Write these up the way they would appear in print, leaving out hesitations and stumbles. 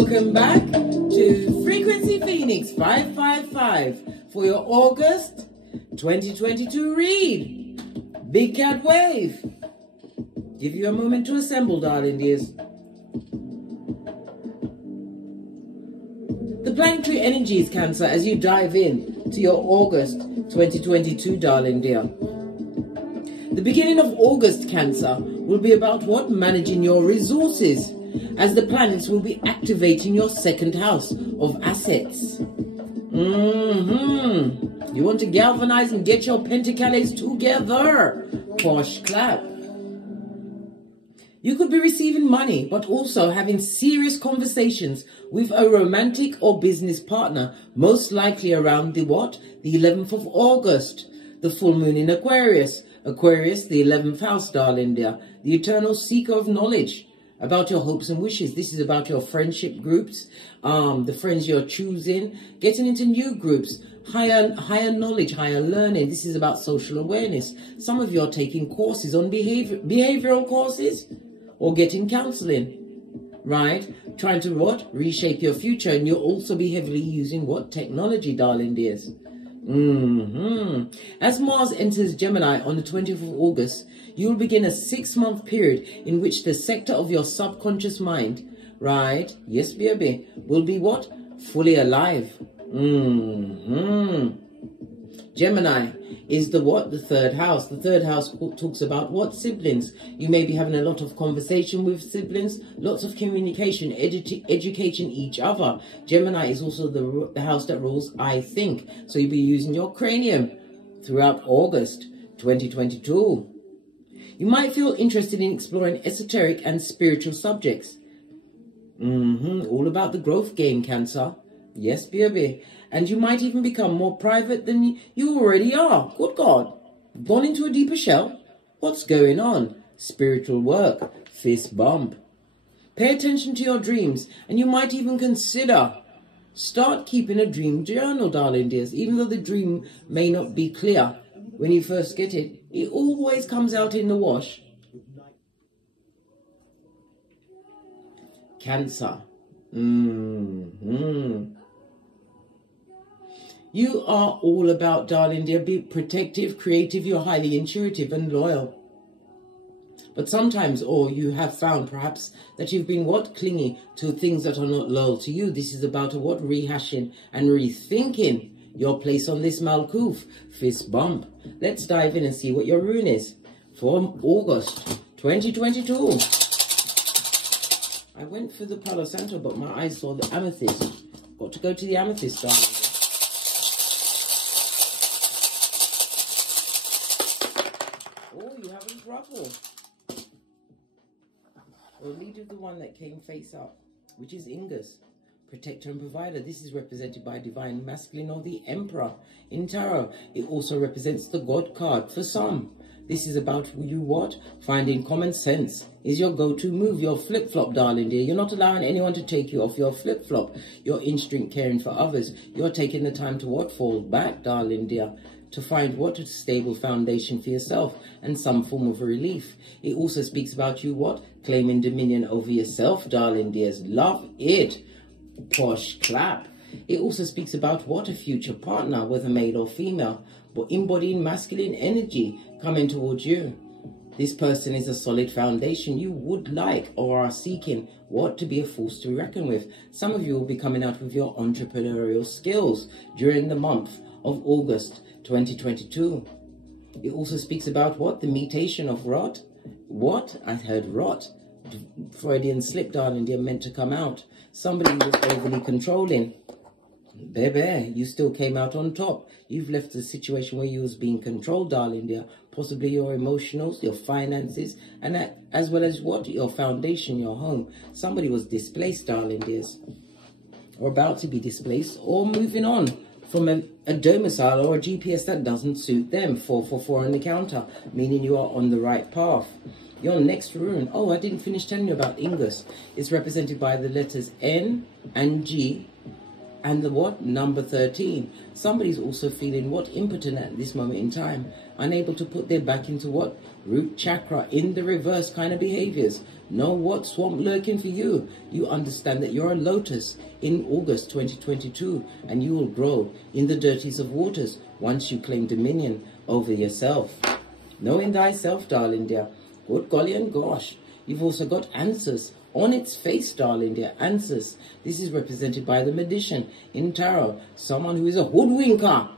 Welcome back to Frequency Phoenix 555 for your August 2022 read. Big Cat Wave. Give you a moment to assemble, darling dears. The planetary energies, Cancer, as you dive in to your August 2022, darling dear. The beginning of August, Cancer, will be about what? Managing your resources, as the planets will be activating your second house of assets. You want to galvanize and get your pentacles together. Posh clap. You could be receiving money, but also having serious conversations with a romantic or business partner, most likely around the what? The 11th of August, the full moon in Aquarius. Aquarius, the 11th house, darling dear, the eternal seeker of knowledge about your hopes and wishes. This is about your friendship groups, the friends you're choosing, getting into new groups, higher knowledge, higher learning. This is about social awareness. Some of you are taking courses on behavioral courses or getting counseling, right? Trying to what? Reshape your future. And you'll also be heavily using what? Technology, darling dears. As Mars enters Gemini on the 20th of August, you will begin a 6-month period in which the sector of your subconscious mind, right? Yes, baby, will be what? Fully alive. Gemini is the what? The third house. The third house talks about what? Siblings. You may be having a lot of conversation with siblings, lots of communication, educating each other. Gemini is also the house that rules I think. So you'll be using your cranium throughout August 2022. You might feel interested in exploring esoteric and spiritual subjects. All about the growth game, Cancer. Yes, baby. And you might even become more private than you already are. Good God. Gone into a deeper shell? What's going on? Spiritual work. Fist bump. Pay attention to your dreams. And you might even consider start keeping a dream journal, darling dears. Even though the dream may not be clear when you first get it, it always comes out in the wash. Cancer. You are all about, darling dear, be protective, creative, you're highly intuitive and loyal. But sometimes, or you have found perhaps that you've been what? Clingy to things that are not loyal to you. This is about a what? Rehashing and rethinking your place on this Malkuth. Fist bump. Let's dive in and see what your rune is for August 2022. I went for the Palo Santo, but my eyes saw the amethyst. Got to go to the amethyst, darling. We'll lead with the one that came face up, which is Ingus, protector and provider. This is represented by divine masculine or the emperor in tarot. It also represents the God card for some. This is about you what? Finding common sense is your go-to move, your flip-flop, darling dear. You're not allowing anyone to take you off your flip-flop. Your instinct caring for others. You're taking the time to what? Fall back, darling dear, to find what? A stable foundation for yourself and some form of relief. It also speaks about you what? Claiming dominion over yourself, darling dears. Love it. Posh clap. It also speaks about what? A future partner, whether male or female, but embodying masculine energy coming towards you. This person is a solid foundation. You would like or are seeking what? To be a force to be reckoned with. Some of you will be coming out with your entrepreneurial skills during the month of August 2022. It also speaks about what? The mutation of rot. What? I heard rot. Freudian slip, darling dear, meant to come out. Somebody was overly controlling. Baby, you still came out on top. You've left the situation where you was being controlled, darling dear. Possibly your emotionals, your finances, and that, as well as what? Your foundation, your home. Somebody was displaced, darling dears, or about to be displaced, or moving on from a domicile or a GPS that doesn't suit them. 444 on the counter, meaning you are on the right path. Your next rune, oh, I didn't finish telling you about Ingus. It's represented by the letters N and G And the what? Number 13. Somebody's also feeling what? Impotent at this moment in time. Unable to put their back into what? Root chakra, in the reverse kind of behaviors. Know what? Swamp lurking for you. You understand that you're a lotus in August 2022, and you will grow in the dirties of waters once you claim dominion over yourself. Knowing thyself, darling dear. Good golly and gosh. You've also got answers on its face, darling dear. Answers. This is represented by the magician in tarot. Someone who is a hoodwinker,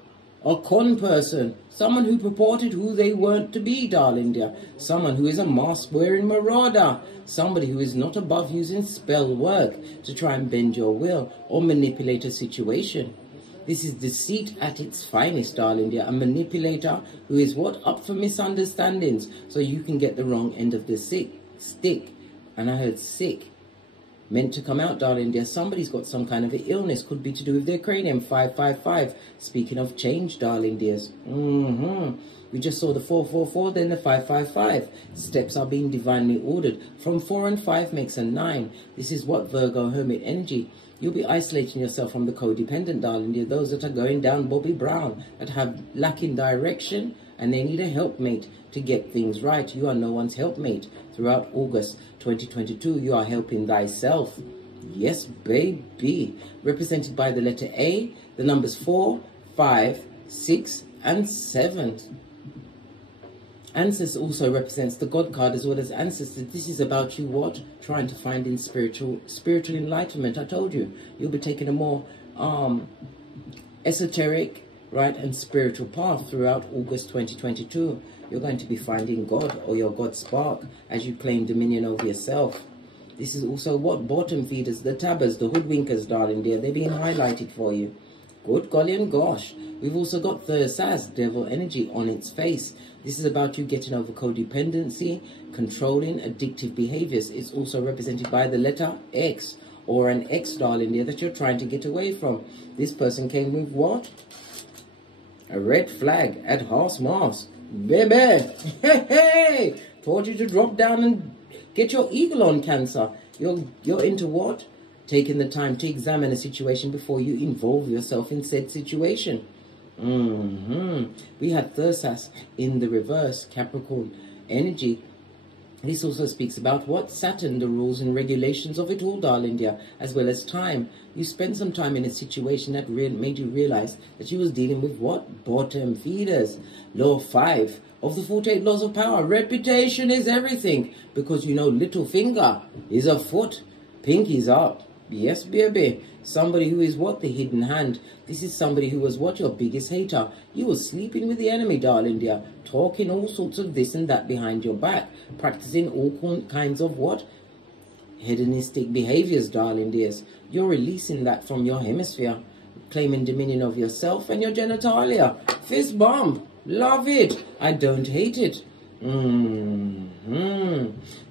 a con person, someone who purported who they weren't to be, darling dear. Someone who is a mask-wearing marauder. Somebody who is not above using spell work to try and bend your will or manipulate a situation. This is deceit at its finest, darling dear. A manipulator who is what? Up for misunderstandings, so you can get the wrong end of the stick. And I heard sick. Meant to come out, darling dear. Somebody's got some kind of an illness. Could be to do with their cranium. 555. Speaking of change, darling dears. We just saw the 444, then the 555. Steps are being divinely ordered. From 4 and 5 makes a 9. This is what? Virgo Hermit energy. You'll be isolating yourself from the codependent, darling dear. Those that are going down Bobby Brown, that have lacking direction, and they need a helpmate to get things right. You are no one's helpmate. Throughout August 2022, you are helping thyself. Yes, baby. Represented by the letter A, the numbers 4, 5, 6, and 7. Ancestor also represents the God card as well as ancestor. This is about you what? Trying to find in spiritual enlightenment. I told you, you'll be taking a more esoteric, right, and spiritual path throughout August 2022. You're going to be finding God or your God spark as you claim dominion over yourself. This is also what? Bottom feeders, the tabbers, the hoodwinkers, darling dear. They're being highlighted for you. Good golly and gosh. We've also got the Saz, devil energy, on its face. This is about you getting over codependency, controlling addictive behaviors. It's also represented by the letter X, or an X, darling dear, that you're trying to get away from. This person came with what? A red flag at horse mask. Baby, hey, hey, told you to drop down and get your eagle on, Cancer. You're into what? Taking the time to examine a situation before you involve yourself in said situation. We had Thursas in the reverse, Capricorn energy. This also speaks about what? Saturn, the rules and regulations of it all, darling dear, as well as time. You spent some time in a situation that made you realize that you was dealing with what? Bottom feeders. Law 5 of the 48 laws of power. Reputation is everything, because you know little finger is a foot, pinky's up. Yes, baby. Somebody who is what? The hidden hand. This is somebody who was what? Your biggest hater. You were sleeping with the enemy, darling dear. Talking all sorts of this and that behind your back. Practicing all kinds of what? Hedonistic behaviors, darling dears. You're releasing that from your hemisphere. Claiming dominion of yourself and your genitalia. Fist bump. Love it. I don't hate it.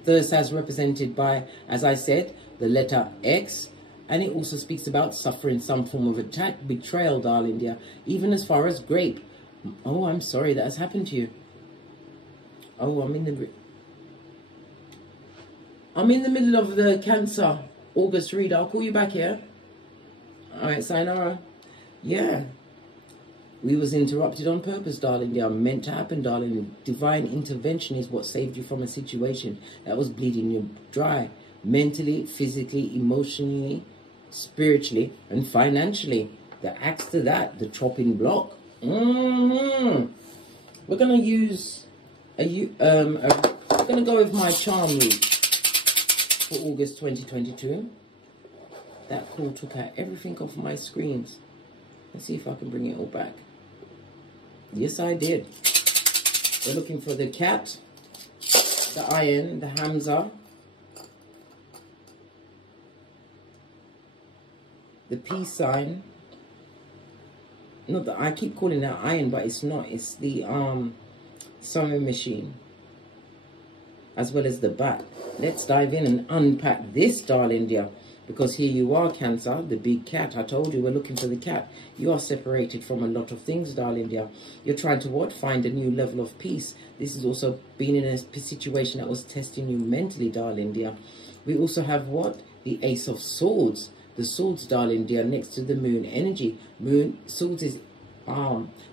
Thursday is represented by, as I said, the letter X. And it also speaks about suffering some form of attack, betrayal, darling dear. Even as far as grape. Oh, I'm sorry that has happened to you. Oh, I'm in the middle of the Cancer August read. I'll call you back here. All right, sayonara. Yeah. We was interrupted on purpose, darling dear. Meant to happen, darling. Divine intervention is what saved you from a situation that was bleeding you dry. Mentally, physically, emotionally, spiritually, and financially. The axe to that, the chopping block. We're gonna use we're gonna go with my charm read for August 2022. That call took out everything off my screens. Let's see if I can bring it all back. Yes, I did. We're looking for the cat, the iron, the Hamza, the peace sign. Not that I keep calling that iron, but it's not. It's the sewing machine, as well as the bat. Let's dive in and unpack this, darling dear. Because here you are, Cancer, the big cat. I told you we're looking for the cat. You are separated from a lot of things, darling dear. You're trying to what? Find a new level of peace. This is also being in a situation that was testing you mentally, darling dear. We also have what? The Ace of Swords. The Swords, darling dear, next to the Moon energy. Moon, Swords is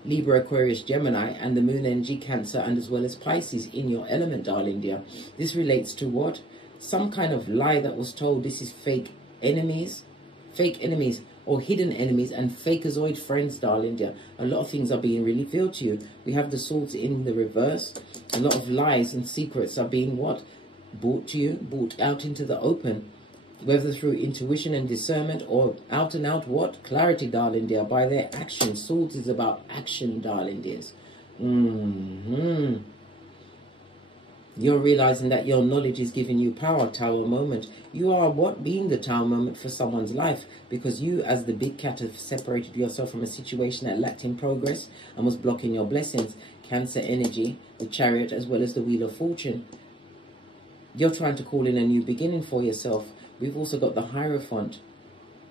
Libra, Aquarius, Gemini, and the Moon energy, Cancer, and as well as Pisces in your element, darling dear. This relates to what? Some kind of lie that was told. This is fake enemies or hidden enemies and fakeazoid friends, darling dear. A lot of things are being revealed to you. We have the Swords in the reverse. A lot of lies and secrets are being what? Brought to you, brought out into the open. Whether through intuition and discernment or out and out what? Clarity, darling dear, by their actions. Swords is about action, darling dears. You're realizing that your knowledge is giving you power, Tower moment. You are what? Being the Tower moment for someone's life, because you as the big cat have separated yourself from a situation that lacked in progress and was blocking your blessings. Cancer energy, the Chariot, as well as the Wheel of Fortune. You're trying to call in a new beginning for yourself. We've also got the Hierophant,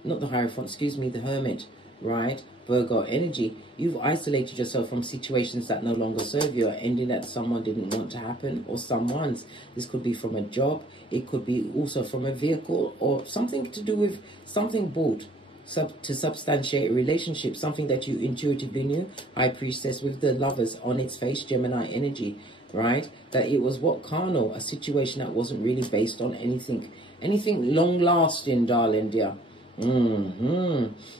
not the Hierophant, excuse me, the Hermit, right? Virgo energy. You've isolated yourself from situations that no longer serve you, or ending that someone didn't want to happen, or someone's. This could be from a job. It could be also from a vehicle, or something to do with something bought to substantiate a relationship, something that you intuitively knew. High Priestess with the Lovers on its face, Gemini energy, right? That it was what? Carnal, a situation that wasn't really based on anything long lasting, darling dear.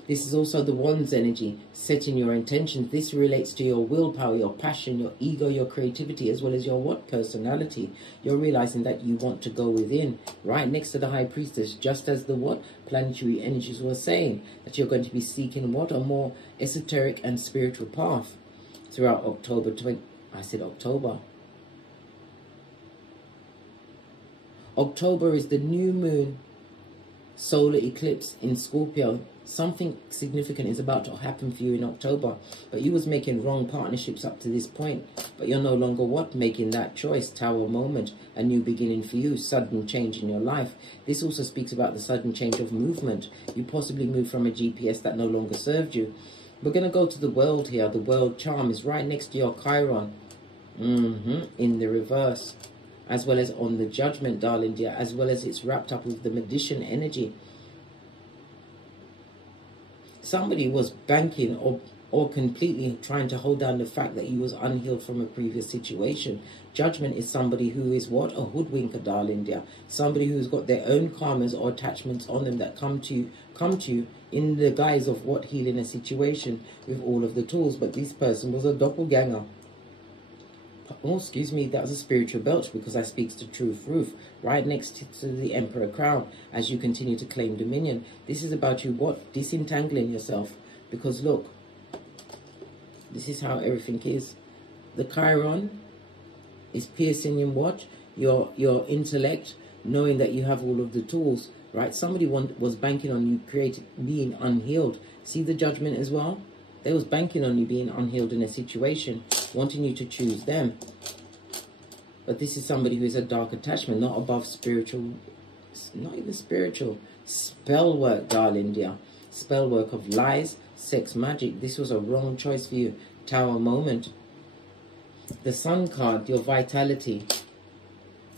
This is also the Wands energy, setting your intentions. This relates to your willpower, your passion, your ego, your creativity, as well as your what? Personality. You're realizing that you want to go within, right next to the High Priestess, just as the what? Planetary energies were saying, that you're going to be seeking what? A more esoteric and spiritual path throughout October 20. I said October. October is the new moon solar eclipse in Scorpio. Something significant is about to happen for you in October, but you was making wrong partnerships up to this point, but you're no longer what? Making that choice. Tower moment, a new beginning for you, sudden change in your life. This also speaks about the sudden change of movement. You possibly moved from a GPS that no longer served you. We're going to go to the world here. The world charm is right next to your Chiron, in the reverse, as well as on the Judgment, darling dear, as well as it's wrapped up with the Magician energy. Somebody was banking or completely trying to hold down the fact that he was unhealed from a previous situation. Judgment is somebody who is what? A hoodwinker, darling dear. Somebody who's got their own karmas or attachments on them that come to you in the guise of what? Healing a situation with all of the tools. But this person was a doppelganger. Oh, excuse me, that was a spiritual belch, because I speaks to truth roof, right next to the Emperor crown, as you continue to claim dominion. This is about you what? Disentangling yourself, because look, this is how everything is. The Chiron is piercing in what? Your intellect, knowing that you have all of the tools, right? Somebody was banking on you being unhealed. See the Judgment as well? They was banking on you being unhealed in a situation, wanting you to choose them. But this is somebody who is a dark attachment, not above spiritual, not even spiritual. Spell work, darling dear. Spell work of lies, sex, magic. This was a wrong choice for you. Tower moment. The Sun card, your vitality,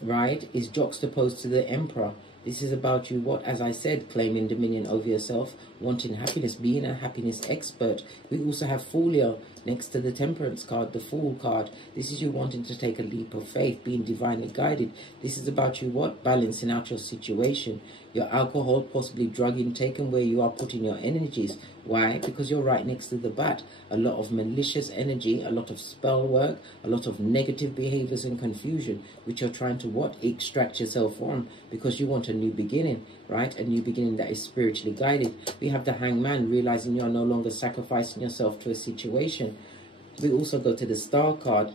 right, is juxtaposed to the Emperor. This is about you, what, as I said, claiming dominion over yourself, wanting happiness, being a happiness expert. We also have Folio next to the Temperance card, the Fool card. This is you wanting to take a leap of faith, being divinely guided. This is about you, what, balancing out your situation. Your alcohol, possibly drug intake, and where you are putting your energies. Why? Because you're right next to the Bat. A lot of malicious energy, a lot of spell work, a lot of negative behaviors and confusion, which you're trying to what? Extract yourself from, because you want a new beginning, right? A new beginning that is spiritually guided. We have the Hangman, realizing you're no longer sacrificing yourself to a situation. We also go to the Star card.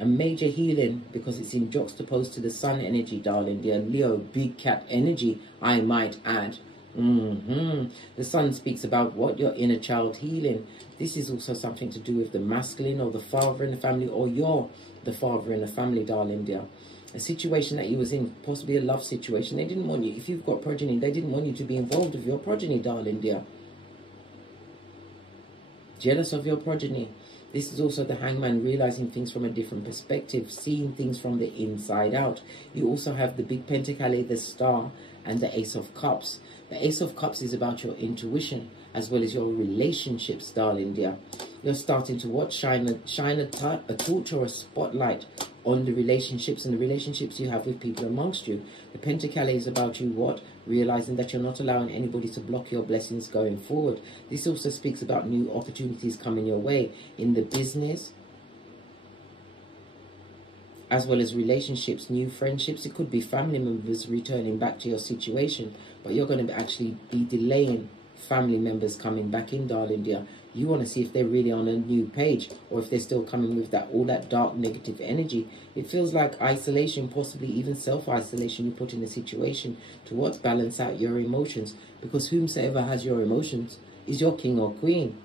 A major healing, because it's in juxtaposed to the Sun energy, darling dear. Leo, big cat energy, I might add. The Sun speaks about what? Your inner child healing. This is also something to do with the masculine, or the father in the family, or you're the father in the family, darling dear. A situation that you was in, possibly a love situation. They didn't want you, if you've got progeny, they didn't want you to be involved with your progeny, darling dear. Jealous of your progeny. This is also the Hangman, realizing things from a different perspective, seeing things from the inside out. You also have the Big Pentacles, the Star, and the Ace of Cups. The Ace of Cups is about your intuition as well as your relationships, darling dear. You're starting to what? Shine a torch or a spotlight on the relationships and the relationships you have with people amongst you. The Pentacles is about you what? Realizing that you're not allowing anybody to block your blessings going forward. This also speaks about new opportunities coming your way in the business as well as relationships, new friendships. It could be family members returning back to your situation, but you're going to actually be delaying family members coming back in, darling dear. You want to see if they're really on a new page or if they're still coming with that all that dark negative energy. It feels like isolation, possibly even self-isolation you put in a situation to what? Balance out your emotions, because whomsoever has your emotions is your king or queen.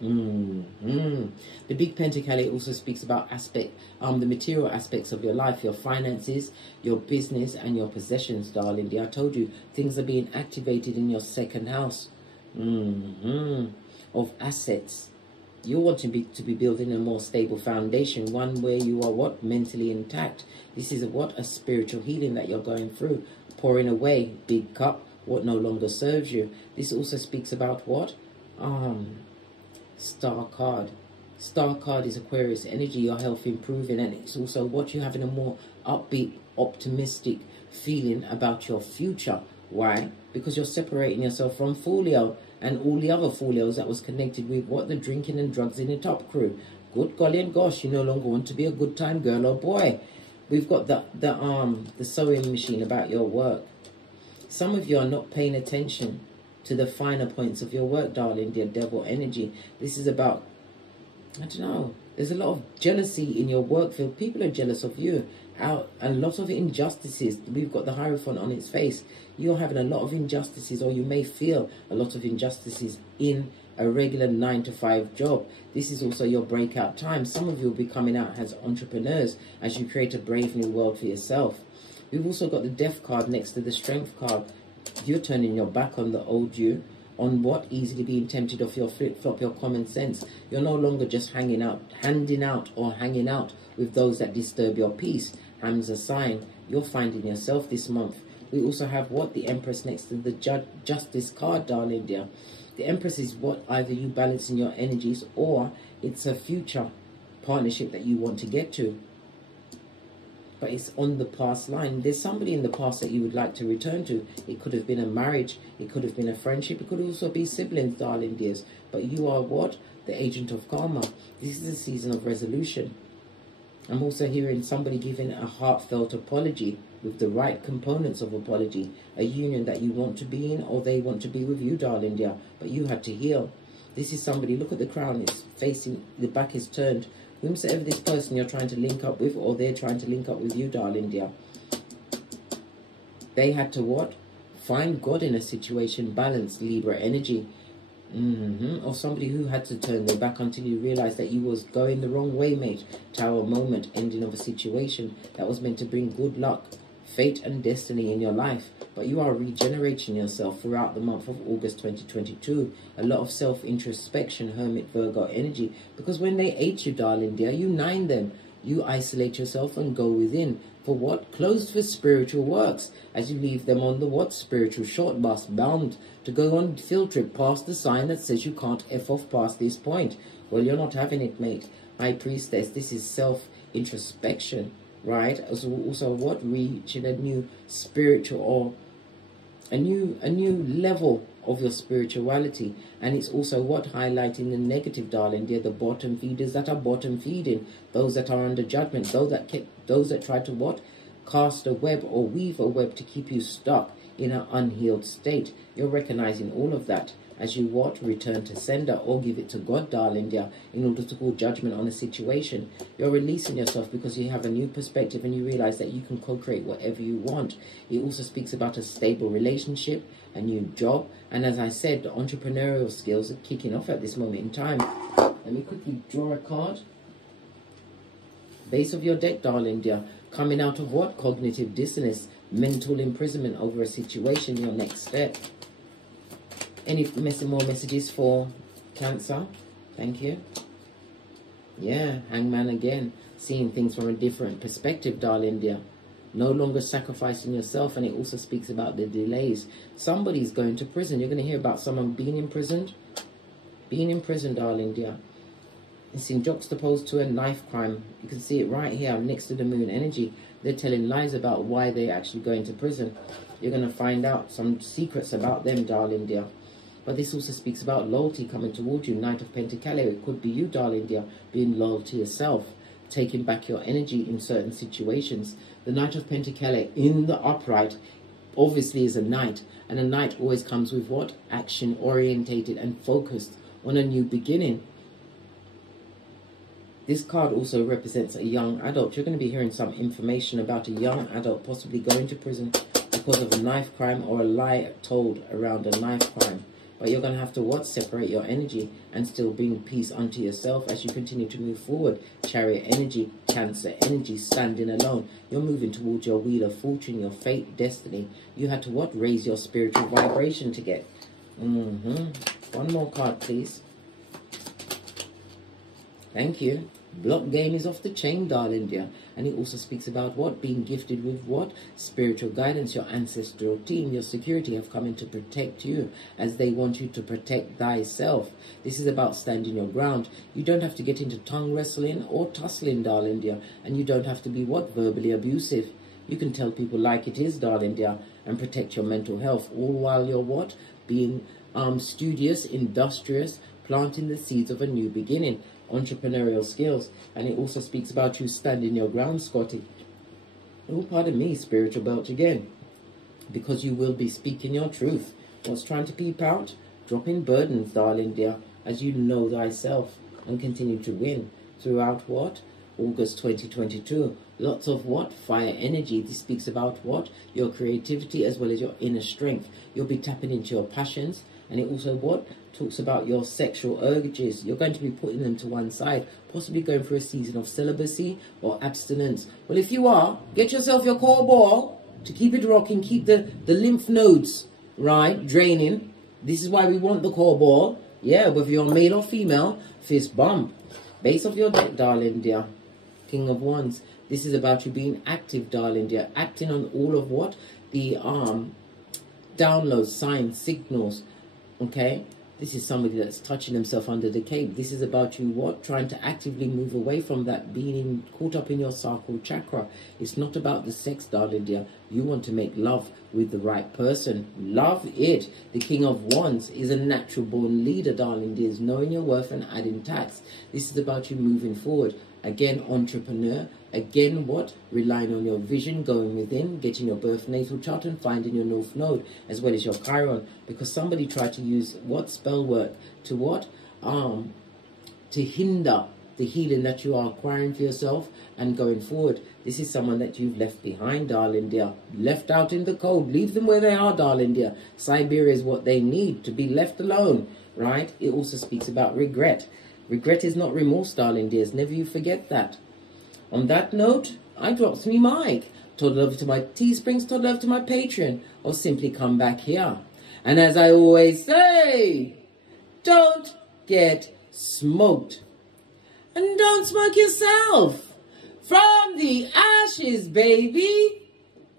The Big Pentacle also speaks about the material aspects of your life, your finances, your business, and your possessions, darling dear. I told you things are being activated in your second house of assets. You want to be building a more stable foundation, one where you are what? Mentally intact. This is what? A spiritual healing that you're going through, pouring away, big cup, what no longer serves you. This also speaks about what? Star card. Star card is Aquarius energy, your health improving, and it's also what? You're having a more upbeat, optimistic feeling about your future. Why? Because you're separating yourself from Folio and all the other folios that was connected with what? The drinking and drugs in the top crew. Good golly and gosh, you no longer want to be a good time girl or boy. We've got the sewing machine about your work. Some of you are not paying attention to the finer points of your work, darling dear. Devil energy. This is about, I don't know, there's a lot of jealousy in your work field. People are jealous of you. A lot of injustices. We've got the Hierophant on its face. You're having a lot of injustices, or you may feel a lot of injustices in a regular 9-to-5 job. This is also your breakout time. Some of you will be coming out as entrepreneurs as you create a brave new world for yourself. We've also got the Death card next to the Strength card. You're turning your back on the old you, on what? Easily being tempted off your flip-flop, your common sense. You're no longer just handing out with those that disturb your peace. Ham's a sign. You're finding yourself this month. We also have what? The Empress next to the Justice card, darling dear. The Empress is what? Either you balancing your energies, or it's a future partnership that you want to get to. But it's on the past line. There's somebody in the past that you would like to return to. It could have been a marriage. It could have been a friendship. It could also be siblings, darling dears. But you are what? The agent of karma. This is a season of resolution. I'm also hearing somebody giving a heartfelt apology with the right components of apology. A union that you want to be in, or they want to be with you, darling dear. But you had to heal. This is somebody, look at the crown. It's facing, the back is turned. Whomsoever this person you're trying to link up with, or they're trying to link up with you, darling dear, they had to what? Find God in a situation, balance, Libra energy. Or somebody who had to turn their back until you realized that you was going the wrong way, mate. Tower moment, ending of a situation that was meant to bring good luck, fate and destiny in your life. But you are regenerating yourself throughout the month of August 2022. A lot of self-introspection, Hermit Virgo energy. Because when they hate you, darling dear, you nine them. You isolate yourself and go within. For what? Closed for spiritual works. As you leave them on the what? Spiritual short bus, bound to go on field trip past the sign that says you can't F off past this point. Well, you're not having it, mate. High Priestess, this is self-introspection, right? Also what? Reaching a new spiritual, or a new level of your spirituality. And it's also what? Highlighting the negative, darling dear, the bottom feeders that are bottom feeding, those that are under judgment, those that try to what? Cast a web or weave a web to keep you stuck in an unhealed state. You're recognizing all of that as you what? Return to sender, or give it to God, darling dear, in order to call judgment on a situation. You're releasing yourself because you have a new perspective and you realize that you can co-create whatever you want. It also speaks about a stable relationship, a new job, and as I said, the entrepreneurial skills are kicking off at this moment in time. Let me quickly draw a card. Base of your deck, darling dear, coming out of what? Cognitive dissonance, mental imprisonment over a situation, your next step. Any more messages for Cancer? Thank you. Yeah, Hangman again. Seeing things from a different perspective, darling dear. No longer sacrificing yourself. And it also speaks about the delays. Somebody's going to prison. You're going to hear about someone being imprisoned. Being in prison, darling dear. It's in juxtaposed to a knife crime. You can see it right here next to the moon energy. They're telling lies about why they're actually going to prison. You're going to find out some secrets about them, darling dear. But this also speaks about loyalty coming towards you. Knight of Pentacles. It could be you, darling dear, being loyal to yourself. Taking back your energy in certain situations. The Knight of Pentacles in the upright obviously is a knight. And a knight always comes with what? Action orientated and focused on a new beginning. This card also represents a young adult. You're going to be hearing some information about a young adult possibly going to prison because of a knife crime or a lie told around a knife crime. But you're going to have to what? Separate your energy and still bring peace unto yourself as you continue to move forward. Chariot energy, Cancer energy, standing alone. You're moving towards your wheel of fortune, your fate, destiny. You had to what? Raise your spiritual vibration to get. One more card, please. Thank you. Block game is off the chain, darling dear. And it also speaks about what? Being gifted with what? Spiritual guidance. Your ancestral team, your security have come in to protect you as they want you to protect thyself. This is about standing your ground. You don't have to get into tongue wrestling or tussling, darling dear. And you don't have to be what? Verbally abusive. You can tell people like it is, darling dear, and protect your mental health. All while you're what? Being studious, industrious, planting the seeds of a new beginning. Entrepreneurial skills. And it also speaks about you standing your ground, Scotty. Oh, pardon me, spiritual belt again. Because you will be speaking your truth. What's trying to peep out? Dropping burdens, darling dear, as you know thyself and continue to win throughout what? August 2022. Lots of what? Fire energy. This speaks about what? Your creativity as well as your inner strength. You'll be tapping into your passions. And it also what? Talks about your sexual urges. You're going to be putting them to one side. Possibly going through a season of celibacy or abstinence. Well, if you are, get yourself your core ball to keep it rocking. Keep the lymph nodes, right, draining. This is why we want the core ball. Yeah, whether you're male or female, fist bump. Base of your deck, darling dear. King of Wands. This is about you being active, darling dear. Acting on all of what? The downloads, signs, signals. Okay, this is somebody that's touching themselves under the cape. This is about you what? Trying to actively move away from that, being caught up in your sacral chakra. It's not about the sex, darling dear. You want to make love with the right person. Love it. The King of Wands is a natural born leader, darling dears, knowing your worth and adding tax. This is about you moving forward. Again, entrepreneur. Again, what? Relying on your vision, going within, getting your birth natal chart and finding your north node, as well as your Chiron. Because somebody tried to use what? Spell work to what? To hinder the healing that you are acquiring for yourself and going forward. This is someone that you've left behind, darling dear. Left out in the cold. Leave them where they are, darling dear. Siberia is what they need, to be left alone, right? It also speaks about regret. Regret is not remorse, darling dears. Never you forget that. On that note, I drops me mic. Todd love to my Teesprings, Todd love to my Patreon, or simply come back here. And as I always say, don't get smoked. And don't smoke yourself. From the ashes, baby.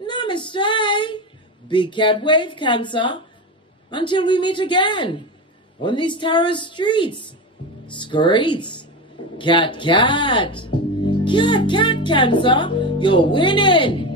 Namaste. Big cat wave, Cancer. Until we meet again on these tarot streets. Screets. Cat, cat. Cat, cat, Cancer. You're winning.